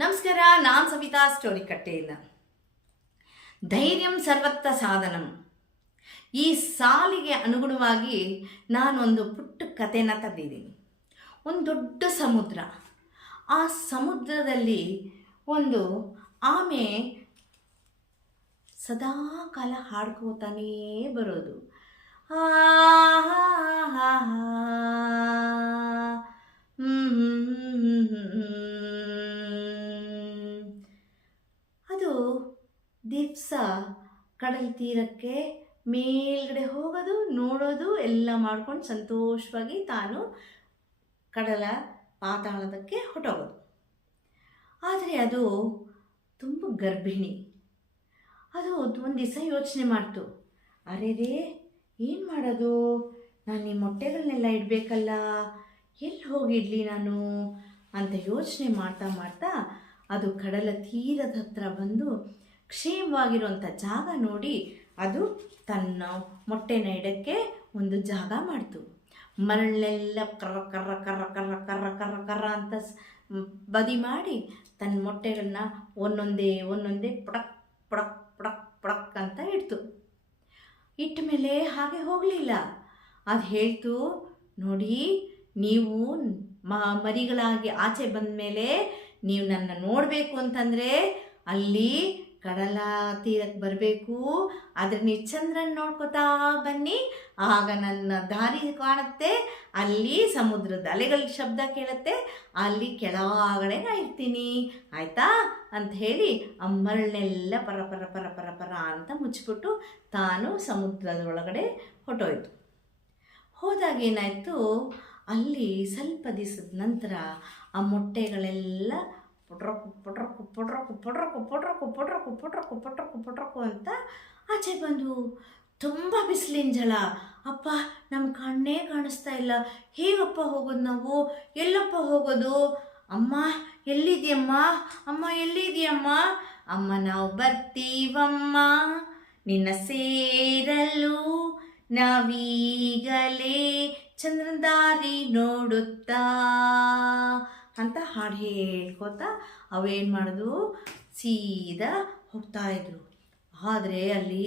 ನಮಸ್ಕಾರ, ನಾನು ಸವಿತಾ ಸ್ಟೋರಿ ಕಟ್ಟೆಯಿಂದ. ಧೈರ್ಯಂ ಸರ್ವತ್ರ ಸಾಧನಂ. ಈ ಸಾಲಿಗೆ ಅನುಗುಣವಾಗಿ ನಾನೊಂದು ಪುಟ್ಟ ಕಥೆನ ತಂದಿದ್ದೀನಿ. ಒಂದು ದೊಡ್ಡ ಸಮುದ್ರ. ಆ ಸಮುದ್ರದಲ್ಲಿ ಒಂದು ಆಮೆ ಸದಾ ಕಾಲ ಹಾಡ್ಕೋತಾನೇ ಬರೋದು. ಆ ಅದು ದಿವಸ ಕಡಲ ತೀರಕ್ಕೆ ಮೇಲ್ಗಡೆ ಹೋಗೋದು, ನೋಡೋದು ಎಲ್ಲ ಮಾಡ್ಕೊಂಡು ಸಂತೋಷವಾಗಿ ತಾನು ಕಡಲ ಪಾತಾಳದಕ್ಕೆ ಹೊಟ್ಟೋಗೋದು. ಆದರೆ ಅದು ತುಂಬ ಗರ್ಭಿಣಿ. ಅದು ಒಂದು ದಿವಸ ಯೋಚನೆ ಮಾಡ್ತು, ಅರೆ ಏನು ಮಾಡೋದು, ನಾನು ಈ ಮೊಟ್ಟೆಗಳನ್ನೆಲ್ಲ ಇಡಬೇಕಲ್ಲ, ಎಲ್ಲಿ ಹೋಗಿಡ್ಲಿ ನಾನು ಅಂತ ಯೋಚನೆ ಮಾಡ್ತಾ ಮಾಡ್ತಾ ಅದು ಕಡಲ ತೀರದ ಹತ್ರ ಬಂದು ಕ್ಷೇಮವಾಗಿರುವಂಥ ಜಾಗ ನೋಡಿ ಅದು ತನ್ನ ಮೊಟ್ಟೆನ ಇಡಕ್ಕೆ ಒಂದು ಜಾಗ ಮಾಡ್ತು. ಮರಳೆಲ್ಲ ಕರ್ರ ಕರ್ರ ಕರ್ರ ಕರ್ರ ಕರ್ರ ಕರ್ರ ಕರ್ರ ಅಂತ ಬದಿ ಮಾಡಿ ತನ್ನ ಮೊಟ್ಟೆಗಳನ್ನ ಒಂದೊಂದೇ ಪಡಕ್ ಪಡಕ್ ಪಡಕ್ ಪಡಕ್ ಅಂತ ಇಡ್ತು. ಇಟ್ಟ ಮೇಲೆ ಹಾಗೆ ಹೋಗಲಿಲ್ಲ. ಅದು ಹೇಳ್ತು, ನೋಡಿ, ನೀವು ಮರಿಗಳಾಗಿ ಆಚೆ ಬಂದ ಮೇಲೆ ನೀವು ನನ್ನ ನೋಡಬೇಕು ಅಂತಂದರೆ ಅಲ್ಲಿ ಕಡಲ ತೀರಕ್ಕೆ ಬರಬೇಕು. ಆದರೆ ನೀವು ಚಂದ್ರನ ನೋಡ್ಕೋತಾ ಬನ್ನಿ, ಆಗ ನನ್ನ ದಾರಿ ಕಾಣುತ್ತೆ, ಅಲ್ಲಿ ಸಮುದ್ರದ ಅಲೆಗಳ ಶಬ್ದ ಕೇಳುತ್ತೆ, ಅಲ್ಲಿ ಕೆಳಗಡೆ ನಾ ಇರ್ತೀನಿ, ಆಯಿತಾ ಅಂತ ಹೇಳಿ ಆ ಮರಳನ್ನೆಲ್ಲ ಪರ ಪರ ಪರ ಪರ ಪರ ಅಂತ ಮುಚ್ಚಿಬಿಟ್ಟು ತಾನು ಸಮುದ್ರದ ಒಳಗಡೆ ಹೊಟ್ಟೋಯ್ತು. ಹೋದಾಗ ಏನಾಯಿತು, ಅಲ್ಲಿ ಸ್ವಲ್ಪ ದಿವಸದ ನಂತರ ಆ ಮೊಟ್ಟೆಗಳೆಲ್ಲ ಪೊಟ್ರಕ್ಕು ಪೊಟ್ರಕ್ಕು ಪೊಟ್ರಕ್ಕು ಪೊಟ್ರಕ್ಕು ಪೊಟ್ರಕ್ಕು ಪೊಟ್ರಕ್ಕು ಪೊಟ್ರಕ್ಕು ಪೊಟ್ರಕ್ಕು ಪೊಟ್ರಕ್ಕು ಅಂತ ಆಚೆ ಬಂದು ತುಂಬ ಬಿಸಿಲಿನ ಜಲ. ಅಪ್ಪ, ನಮ್ಮ ಕಣ್ಣೇ ಕಾಣಿಸ್ತಾ ಇಲ್ಲ, ಹೇಗಪ್ಪ ಹೋಗೋದು ನಾವು, ಎಲ್ಲಪ್ಪ ಹೋಗೋದು, ಅಮ್ಮ ಎಲ್ಲಿದೆಯಮ್ಮ, ಅಮ್ಮ ಎಲ್ಲಿದೆಯಮ್ಮ, ಅಮ್ಮ ನಾವು ಬರ್ತೀವಮ್ಮ ನಿನ್ನ ಸೇರಲು, ನಾವೀಗಲೇ ಚಂದ್ರನ ದಾರಿ ನೋಡುತ್ತಾ ಅಂತ ಹಾಡು ಹೇಳ್ಕೋತಾ ಅವೇನು ಮಾಡೋದು, ಸೀದಾ ಹೋಗ್ತಾ ಇದ್ರು. ಆದರೆ ಅಲ್ಲಿ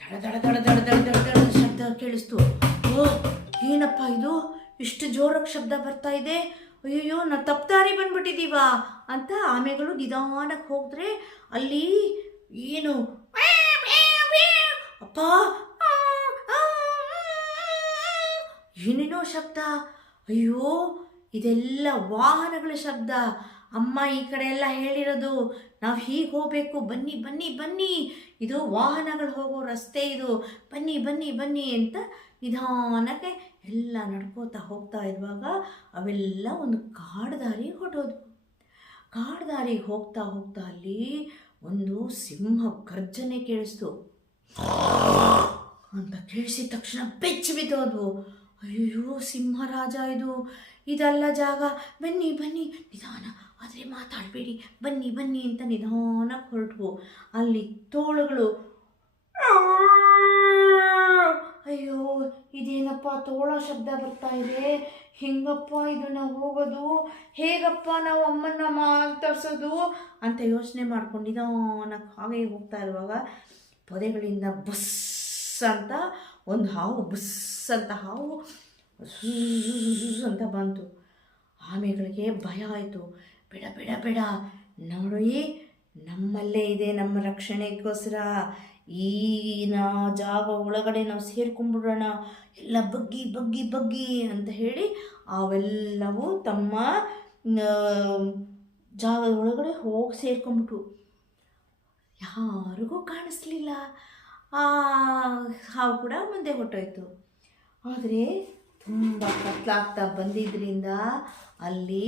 ದಡ ದಡ ದಡ ದಡ ದಡ ದಡ ದಡ ಶಬ್ದ ಕೇಳಿಸ್ತು. ಓ, ಏನಪ್ಪ ಇದು, ಇಷ್ಟು ಜೋರಾಗಿ ಶಬ್ದ ಬರ್ತಾ ಇದೆ, ಅಯ್ಯಯ್ಯೋ ನಾವು ತಪ್ಪು ದಾರಿ ಬಂದ್ಬಿಟ್ಟಿದ್ದೀವ ಅಂತ ಆಮೆಗಳು ನಿಧಾನಕ್ಕೆ ಹೋದರೆ ಅಲ್ಲಿ ಏನು, ಅಪ್ಪ ಏನೇನೋ ಶಬ್ದ. ಅಯ್ಯೋ, ಇದೆಲ್ಲ ವಾಹನಗಳ ಶಬ್ದ. ಅಮ್ಮ ಈ ಕಡೆ ಎಲ್ಲ ಹೇಳಿರೋದು, ನಾವು ಹೀಗೆ ಹೋಗಬೇಕು, ಬನ್ನಿ ಬನ್ನಿ ಬನ್ನಿ, ಇದು ವಾಹನಗಳು ಹೋಗೋ ರಸ್ತೆ, ಇದು ಬನ್ನಿ ಬನ್ನಿ ಬನ್ನಿ ಅಂತ ನಿಧಾನಕ್ಕೆ ಎಲ್ಲ ನಡ್ಕೋತಾ ಹೋಗ್ತಾ ಇರುವಾಗ ಅವೆಲ್ಲ ಒಂದು ಕಾಡು ದಾರಿಗೆ ಹೊರಟೋದ್ವು. ಕಾಡು ದಾರಿಗೆ ಹೋಗ್ತಾ ಹೋಗ್ತಾ ಅಲ್ಲಿ ಒಂದು ಸಿಂಹ ಗರ್ಜನೆ ಕೇಳಿಸ್ತು. ಅಂತ ಕೇಳಿಸಿದ ತಕ್ಷಣ ಬೆಚ್ಚಿ ಬಿದ್ದೋದ್ವು. ಅಯ್ಯೋ, ಸಿಂಹರಾಜ ಇದೆಲ್ಲ ಜಾಗ, ಬನ್ನಿ ಬನ್ನಿ, ನಿಧಾನ, ಆದರೆ ಮಾತಾಡಬೇಡಿ, ಬನ್ನಿ ಬನ್ನಿ ಅಂತ ನಿಧಾನಕ್ಕೆ ಹೊರಟ್ವು. ಅಲ್ಲಿ ತೋಳುಗಳು, ಅಯ್ಯೋ ಇದೇನಪ್ಪ ತೋಳ ಶಬ್ದ ಬರ್ತಾ ಇದೆ, ಹೆಂಗಪ್ಪ ಇದು ನಾವು ಹೋಗೋದು, ಹೇಗಪ್ಪ ನಾವು ಅಮ್ಮನ್ನ ಮಾತಾಡ್ಸೋದು ಅಂತ ಯೋಚನೆ ಮಾಡ್ಕೊಂಡು ನಿಧಾನಕ್ಕೆ ಹಾಗೆ ಹೋಗ್ತಾ ಇರುವಾಗ ಪೊದೆಗಳಿಂದ ಬಸ್ ಅಂತ ಒಂದು ಹಾವು, ಬಸ್ ಅಂತ ಹಾವು ಅಂತ ಬಂತು. ಆಮೆಗಳಿಗೆ ಭಯ ಆಯಿತು. ಬೇಡ ಬೇಡ ಬೇಡ, ನೋಡಿ ನಮ್ಮಲ್ಲೇ ಇದೆ, ನಮ್ಮ ರಕ್ಷಣೆಗೋಸ್ಕರ ಈ ಜಾಗ ಒಳಗಡೆ ನಾವು ಸೇರ್ಕೊಂಡ್ಬಿಡೋಣ, ಎಲ್ಲ ಬಗ್ಗಿ ಬಗ್ಗಿ ಬಗ್ಗಿ ಅಂತ ಹೇಳಿ ಅವೆಲ್ಲವೂ ತಮ್ಮ ಜಾಗದ ಒಳಗಡೆ ಹೋಗಿ ಸೇರ್ಕೊಂಡ್ಬಿಟ್ಟು ಯಾರಿಗೂ ಕಾಣಿಸ್ಲಿಲ್ಲ. ಆ ಹಾವು ಕೂಡ ಮುಂದೆ ಹೊಟ್ಟೋಯ್ತು. ಆದರೆ ತುಂಬ ಕತ್ಲಾಗ್ತಾ ಬಂದಿದ್ದರಿಂದ ಅಲ್ಲಿ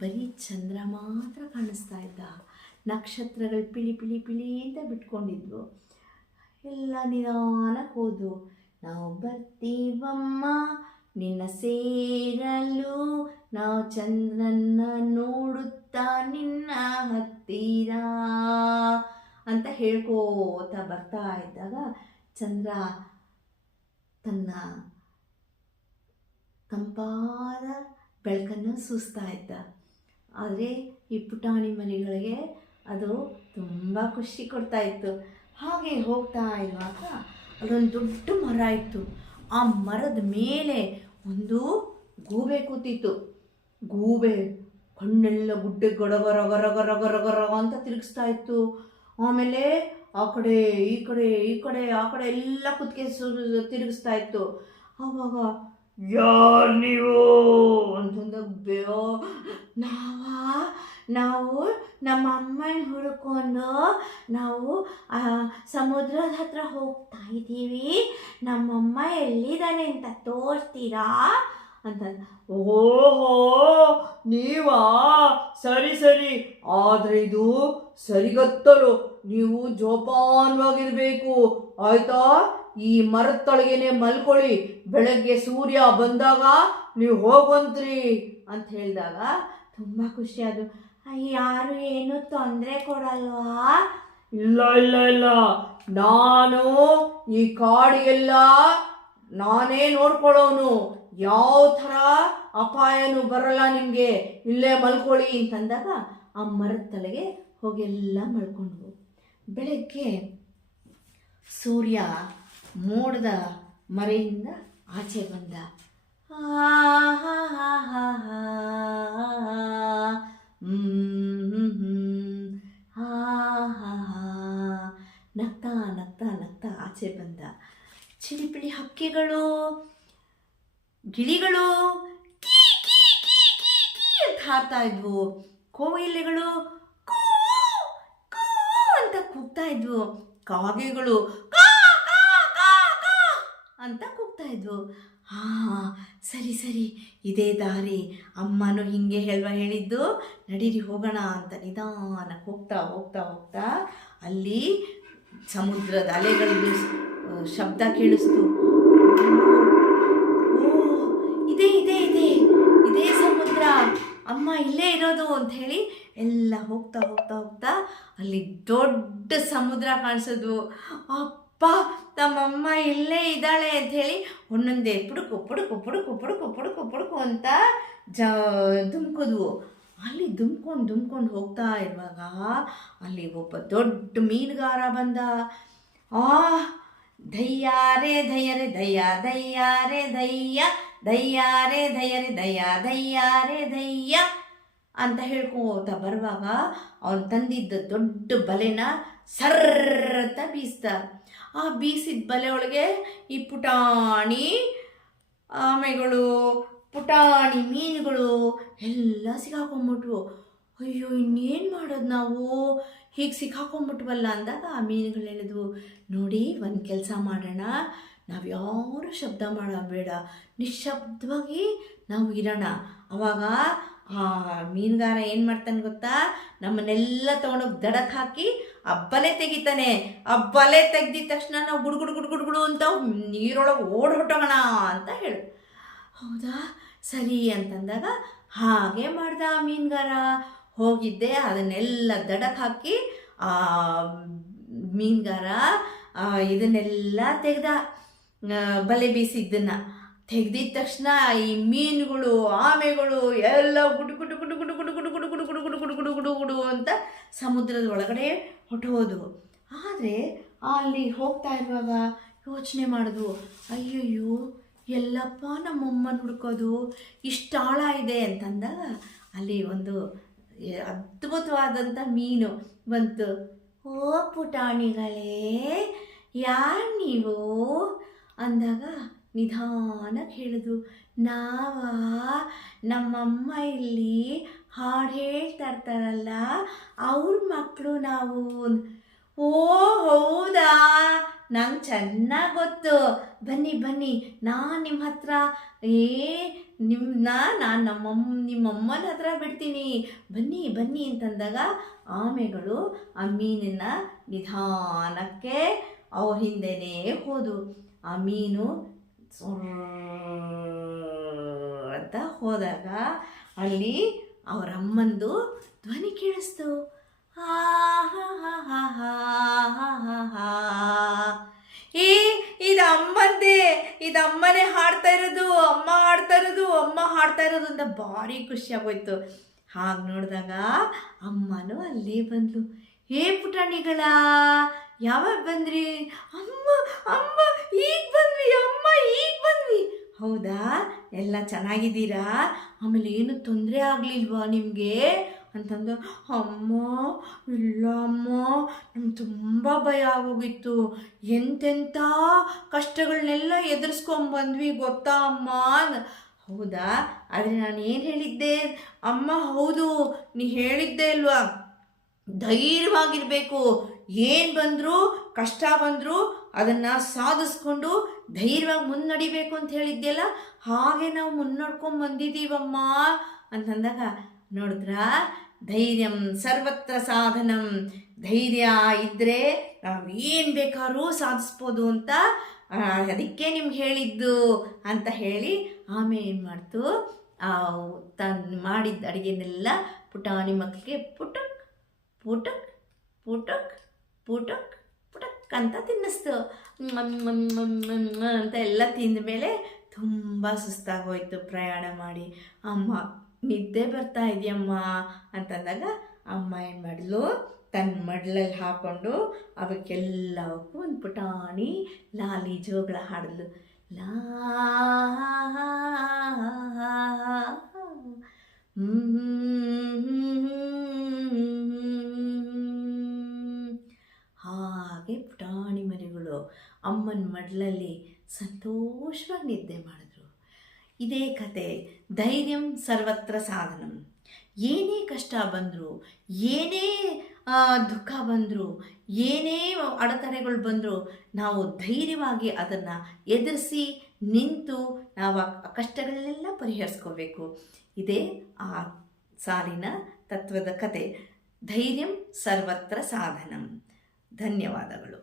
ಬರೀ ಚಂದ್ರ ಮಾತ್ರ ಕಾಣಿಸ್ತಾ ಇದ್ದ. ನಕ್ಷತ್ರಗಳು ಪಿಳಿ ಪಿಳಿ ಪಿಳಿ ಅಂತ ಬಿಟ್ಕೊಂಡಿದ್ವು. ಎಲ್ಲ ನಿಧಾನಕ್ಕೆ ಹೋದ್ವು. ನಾವು ಬರ್ತೀವಮ್ಮ ನಿನ್ನ ಸೇರಲು, ನಾವು ಚಂದ್ರನ್ನ ನೋಡುತ್ತಾ ನಿನ್ನ ಹತ್ತಿರ ಅಂತ ಹೇಳ್ಕೋತಾ ಬರ್ತಾ ಇದ್ದಾಗ ಚಂದ್ರ ತನ್ನ ತಂಪಾದ ಬೆಳಕನ್ನು ಸೂಸ್ತಾ ಇದ್ದ. ಆದರೆ ಈ ಪುಟಾಣಿ ಮರಿಗಳಿಗೆ ಅದು ತುಂಬ ಖುಷಿ ಕೊಡ್ತಾ ಇತ್ತು. ಹಾಗೆ ಹೋಗ್ತಾ ಇರುವಾಗ ಅಲ್ಲೊಂದು ದೊಡ್ಡ ಮರ ಇತ್ತು. ಆ ಮರದ ಮೇಲೆ ಒಂದು ಗೂಬೆ ಕೂತಿತ್ತು. ಗೂಬೆ ಕಣ್ಣೆಲ್ಲ ಗುಡ್ಡೆ ಗರ ಗರ ಗರ ಗರ ಗರ ಗರ ಅಂತ ತಿರುಗಿಸ್ತಾ ಇತ್ತು. ಆಮೇಲೆ ಆ ಕಡೆ ಈ ಕಡೆ ಈ ಕಡೆ ಆ ಕಡೆ ಎಲ್ಲ ಕುತ್ತಿಗೆ ತಿರುಗಿಸ್ತಾ ಇತ್ತು. ಆವಾಗ ಯಾರು ನೀವು ಅಂತಂದ ಬೇಯೋ ನಾವು ನಮ್ಮ ಅಮ್ಮನ ಹುಡ್ಕೊಂಡು ನಾವು ಸಮುದ್ರದ ಹತ್ರ ಹೋಗ್ತಾ ಇದ್ದೀವಿ, ನಮ್ಮಮ್ಮ ಎಲ್ಲಿದ್ದಾನೆ ಅಂತ ತೋರಿಸ್ತೀರಾ ಅಂತ. ಓಹೋ ನೀವಾ, ಸರಿ ಸರಿ, ಆದರೆ ಇದು ಸರಿಗತ್ತಲು ನೀವು ಜೋಪಾನವಾಗಿರ್ಬೇಕು ಆಯ್ತಾ. ಈ ಮರದ ತಳಗೆನೆ ಮಲ್ಕೊಳ್ಳಿ, ಬೆಳಗ್ಗೆ ಸೂರ್ಯ ಬಂದಾಗ ನೀವು ಹೋಗುವಂತ್ರಿ ಅಂತ ಹೇಳಿದಾಗ ತುಂಬ ಖುಷಿಯಾದ್ರು. ಯಾರು ಏನು ತೊಂದರೆ ಕೊಡಲ್ವಾ? ಇಲ್ಲ ಇಲ್ಲ ಇಲ್ಲ, ನಾನು ಈ ಕಾಡಿಗೆಲ್ಲ ನಾನೇ ನೋಡ್ಕೊಳ್ಳೋನು, ಯಾವ ಥರ ಅಪಾಯನೂ ಬರಲ್ಲ ನಿಮಗೆ, ಇಲ್ಲೇ ಮಲ್ಕೊಳ್ಳಿ ಅಂತಂದಾಗ ಆ ಮರದ ತಲೆಗೆ ಹೋಗೆಲ್ಲ ಮಲ್ಕೊಂಡ್ವು. ಬೆಳಗ್ಗೆ ಸೂರ್ಯ ಮೋಡದ ಮರೆಯಿಂದ ಆಚೆ ಬಂದ. ನಗ್ತಾ ನಗ್ತಾ ನಗ್ತಾ ಆಚೆ ಬಂದ. ಚಿಲಿಪಿಲಿ ಹಕ್ಕಿಗಳು, ಗಿಳಿಗಳು ಅಂತ ಹಾರ್ತಾ ಇದ್ವು. ಕೋಗಿಲೆಗಳು ಅಂತ ಕೂಗ್ತಾ ಇದ್ವು. ಕಾಗೆಗಳು ಅಂತ ಕೂಗ್ತಾ ಇದ್ವು. ಸರಿ ಸರಿ, ಇದೇ ದಾರಿ, ಅಮ್ಮನೂ ಹಿಂಗೆ ಹೇಳಿದ್ದು, ನಡೀರಿ ಹೋಗೋಣ ಅಂತ ನಿಧಾನಕ್ಕೆ ಹೋಗ್ತಾ ಹೋಗ್ತಾ ಹೋಗ್ತಾ ಅಲ್ಲಿ ಸಮುದ್ರದ ಅಲೆಗಳು ಶಬ್ದ ಕೇಳಿಸ್ತು. ಇದೇ ಇದೇ ಇದೇ ಇದೇ ಸಮುದ್ರ, ಅಮ್ಮ ಇಲ್ಲೇ ಇರೋದು ಅಂತ ಹೇಳಿ ಎಲ್ಲ ಹೋಗ್ತಾ ಹೋಗ್ತಾ ಹೋಗ್ತಾ ಅಲ್ಲಿ ದೊಡ್ಡ ಸಮುದ್ರ ಕಾಣಿಸೋದು. ಅಪ್ಪ ತಮ್ಮಮ್ಮ ಇಲ್ಲೇ ಇದ್ದಾಳೆ ಅಂಥೇಳಿ ಒಂದೊಂದೇ ಪುಡುಕು ಪುಡುಕು ಪುಡುಕು ಪುಡುಕು ಪುಡುಕು ಪುಡುಕು ಅಂತ ಧುಮ್ಕಿದ್ವು. ಅಲ್ಲಿ ಧುಮ್ಕೊಂಡು ಹೋಗ್ತಾ ಇರುವಾಗ ಅಲ್ಲಿ ಒಬ್ಬ ದೊಡ್ಡ ಮೀನುಗಾರ ಬಂದ. ದಯ್ಯ ರೇ ದಯ್ಯ ರೇ ದಯ್ಯ ದಯ್ಯ ರೇ ದಯ್ಯ ದಯ್ಯ ರೇ ದಯ್ಯ ರೇ ದಯ್ಯ ದಯ್ಯ ರೇ ದಯ್ಯ ಅಂತ ಹೇಳ್ಕೋತ ಬರುವಾಗ ಅವನು ತಂದಿದ್ದ ದೊಡ್ಡ ಬಲೆನ ಸರ್ರತ ಬೀಸ್ದ. ಆ ಬೀಸಿದ ಬಲೆ ಒಳಗೆ ಈ ಪುಟಾಣಿ ಆಮೆಗಳು, ಪುಟಾಣಿ ಮೀನುಗಳು ಎಲ್ಲ ಸಿಕ್ಕಾಕೊಂಬಿಟ್ವು. ಅಯ್ಯೋ ಇನ್ನೇನು ಮಾಡೋದು ನಾವು, ಹೀಗೆ ಸಿಕ್ಕಾಕೊಂಬಿಟ್ವಲ್ಲ ಅಂದಾಗ ಆ ಮೀನುಗಳು ಹೇಳಿದ್ವು, ನೋಡಿ ಒಂದು ಕೆಲಸ ಮಾಡೋಣ, ನಾವು ಯಾರೂ ಶಬ್ದ ಮಾಡಬೇಡ, ನಿಶ್ಶಬ್ದವಾಗಿ ನಾವು ಇರೋಣ. ಆವಾಗ ಆ ಮೀನುಗಾರ ಏನು ಮಾಡ್ತಾನೆ ಗೊತ್ತಾ, ನಮ್ಮನ್ನೆಲ್ಲ ತೊಗೊಂಡೋಗಿ ದಡಕ್ಕೆ ಹಾಕಿ ಆ ಬಲೆ ತೆಗಿತಾನೆ. ಆ ಬಲೆ ತೆಗ್ದಿದ ತಕ್ಷಣ ನಾವು ಗುಡುಗುಡು ಗುಡುಗುಡು ಅಂತ ನೀರೊಳಗೆ ಹೊಟ್ಟೋಗೋಣ ಅಂತ ಹೇಳು. ಹೌದಾ ಸರಿ ಅಂತಂದಾಗ ಹಾಗೆ ಮಾಡ್ದ ಆ ಮೀನುಗಾರ. ಹೋಗಿದ್ದೆ ಅದನ್ನೆಲ್ಲ ದಡಕ್ಕೆ ಹಾಕಿ ಆ ಮೀನುಗಾರ ಇದನ್ನೆಲ್ಲ ತೆಗ್ದ, ಬಲೆ ಬೀಸಿದ್ದನ್ನು ತೆಗ್ದಿದ ತಕ್ಷಣ ಈ ಮೀನುಗಳು ಆಮೆಗಳು ಎಲ್ಲ ಗುಡು ಗುಡು ಗುಡು ಗುಡು ಗುಡು ಗುಡು ಗುಡು ಗುಡು ಗುಡು ಗುಡು ಗುಡು ಗುಡು ಗುಡು ಗುಡು ಅಂತ ಸಮುದ್ರದ ಒಳಗಡೆ ಹೊಟ್ಟೋದ್ವು. ಆದರೆ ಅಲ್ಲಿ ಹೋಗ್ತಾ ಇರುವಾಗ ಯೋಚನೆ ಮಾಡಿದ್ವು, ಅಯ್ಯಯ್ಯೋ ಎಲ್ಲಪ್ಪ ನಮ್ಮಮ್ಮನ ಹುಡ್ಕೋದು, ಇಷ್ಟು ಆಳ ಇದೆ ಅಂತಂದಾಗ ಅಲ್ಲಿ ಒಂದು ಅದ್ಭುತವಾದಂಥ ಮೀನು ಬಂತು. ಓ ಪುಟಾಣಿಗಳೇ, ಯಾರು ನೀವು ಅಂದಾಗ ನಿಧಾನಕ್ಕೆ ಹೇಳಿದ್ವು, ನಮ್ಮಮ್ಮ ಇಲ್ಲಿ ಹಾಡು ಹೇಳ್ತಾ ಇರ್ತಾರಲ್ಲ ಅವ್ರ ಮಕ್ಕಳು ನಾವು. ಓ ಹೌದಾ, ನಂಗೆ ಚೆನ್ನಾಗಿ ಗೊತ್ತು, ಬನ್ನಿ ಬನ್ನಿ ನಾನು ನಿಮ್ಮ ಹತ್ರ ನಾನು ನಿಮ್ಮಮ್ಮನ ಹತ್ರ ಬಿಡ್ತೀನಿ, ಬನ್ನಿ ಬನ್ನಿ ಅಂತಂದಾಗ ಆಮೆಗಳು ಆ ಮೀನಿನ ನಿಧಾನಕ್ಕೆ ಅವ್ರ ಹಿಂದೆನೇ ಹೋದವು. ಆ ಮೀನು ಅಂತ ಹೋದಾಗ ಅಲ್ಲಿ ಅವರ ಅಮ್ಮಂದು ಧ್ವನಿ ಕೇಳಿಸ್ತು. ಇದು ಅಮ್ಮಂದೇ, ಇದು ಅಮ್ಮನೇ ಹಾಡ್ತಾ ಇರೋದು, ಅಮ್ಮ ಹಾಡ್ತಾ ಇರೋದು ಅಂತ ಭಾರಿ ಖುಷಿ ಆಗೋಯ್ತು. ಹಾಗೆ ನೋಡಿದಾಗ ಅಮ್ಮನೂ ಅಲ್ಲೇ ಬಂದ್ಲು. ಹೇ ಪುಟಾಣಿಗಳ, ಯಾವಾಗ ಬಂದ್ರಿ? ಅಮ್ಮ ಅಮ್ಮ ಈಗ ಬಂದ್ವಿ, ಅಮ್ಮ ಈಗ ಬಂದ್ವಿ. ಹೌದಾ, ಎಲ್ಲ ಚೆನ್ನಾಗಿದ್ದೀರಾ? ಆಮೇಲೆ ಏನು ತೊಂದರೆ ಆಗಲಿಲ್ವಾ ನಿಮಗೆ ಅಂತಂದು. ಅಮ್ಮ ಇಲ್ಲ ಅಮ್ಮ, ನಮ್ಗೆ ತುಂಬ ಭಯ ಆಗೋಗಿತ್ತು, ಎಂತೆಂಥ ಕಷ್ಟಗಳನ್ನೆಲ್ಲ ಎದುರಿಸ್ಕೊಂಬಂದ್ವಿ ಗೊತ್ತಾ ಅಮ್ಮ. ಹೌದಾ, ಆದರೆ ನಾನು ಏನು ಹೇಳಿದ್ದೆ ಅಮ್ಮ? ಹೌದು, ನೀ ಹೇಳಿದ್ದೆ ಅಲ್ವಾ, ಧೈರ್ಯವಾಗಿರಬೇಕು, ಏನು ಬಂದರೂ ಕಷ್ಟ ಬಂದರೂ ಅದನ್ನು ಸಾಧಿಸ್ಕೊಂಡು ಧೈರ್ಯವಾಗಿ ಮುನ್ನಡಿಬೇಕು ಅಂತ ಹೇಳಿದ್ದೆಲ್ಲ, ಹಾಗೆ ನಾವು ಮುನ್ನಡ್ಕೊಂಡು ಬಂದಿದ್ದೀವಮ್ಮ ಅಂತಂದಾಗ ನೋಡಿದ್ರಾ, ಧೈರ್ಯಂ ಸರ್ವತ್ರ ಸಾಧನಂ, ಧೈರ್ಯ ಇದ್ದರೆ ನಾವು ಏನು ಬೇಕಾದ್ರೂ ಸಾಧಿಸ್ಬೋದು ಅಂತ ಅದಕ್ಕೆ ನಿಮ್ಗೆ ಹೇಳಿದ್ದು ಅಂತ ಹೇಳಿ ಆಮೇಲೆ ಏನು ಮಾಡ್ತು, ತಾನು ಮಾಡಿದ್ದ ಅಡುಗೆನೆಲ್ಲ ಪುಟಾಣಿ ಮಕ್ಕಳಿಗೆ ಪುಟಕ್ ಪುಟಕ್ ಪುಟಕ್ ಪುಟಕ್ ಪುಟಕ್ ಅಂತ ತಿನ್ನಿಸ್ತು. ಅಂತ ಎಲ್ಲ ತಿಂದ ಮೇಲೆ ತುಂಬ ಸುಸ್ತಾಗೋಯ್ತು ಪ್ರಯಾಣ ಮಾಡಿ. ಅಮ್ಮ ನಿದ್ದೆ ಬರ್ತಾ ಇದೆಯಮ್ಮ ಅಂತಂದಾಗ ಅಮ್ಮ ಏನು ಮಾಡಿದ್ಲು, ತನ್ನ ಮಡ್ಲಲ್ಲಿ ಹಾಕ್ಕೊಂಡು ಅವಕ್ಕೆಲ್ಲವಕ್ಕೂ ಒಂದು ಪುಟಾಣಿ ಲಾಲಿ ಜೋಗಳ ಹಾಡಿದ್ಲು. ಲಾ ಹಾಗೆ ಪುಟಾಣಿ ಮರಿಗಳು ಅಮ್ಮನ ಮಡ್ಲಲ್ಲಿ ಸಂತೋಷವಾಗಿ ನಿದ್ದೆ ಮಾಡಿದ್ರು. ಇದೇ ಕತೆ. ಧೈರ್ಯಂ ಸರ್ವತ್ರ ಸಾಧನಂ. ಏನೇ ಕಷ್ಟ ಬಂದರೂ, ಏನೇ ದುಃಖ ಬಂದರೂ, ಏನೇ ಅಡೆತಡೆಗಳು ಬಂದರೂ ನಾವು ಧೈರ್ಯವಾಗಿ ಅದನ್ನು ಎದುರಿಸಿ ನಿಂತು ನಾವು ಆ ಕಷ್ಟಗಳನ್ನೆಲ್ಲ ಪರಿಹರಿಸ್ಕೋಬೇಕು. ಇದೇ ಆ ಸಾಲಿನ ತತ್ವದ ಕತೆ. ಧೈರ್ಯಂ ಸರ್ವತ್ರ ಸಾಧನಂ. ಧನ್ಯವಾದಗಳು.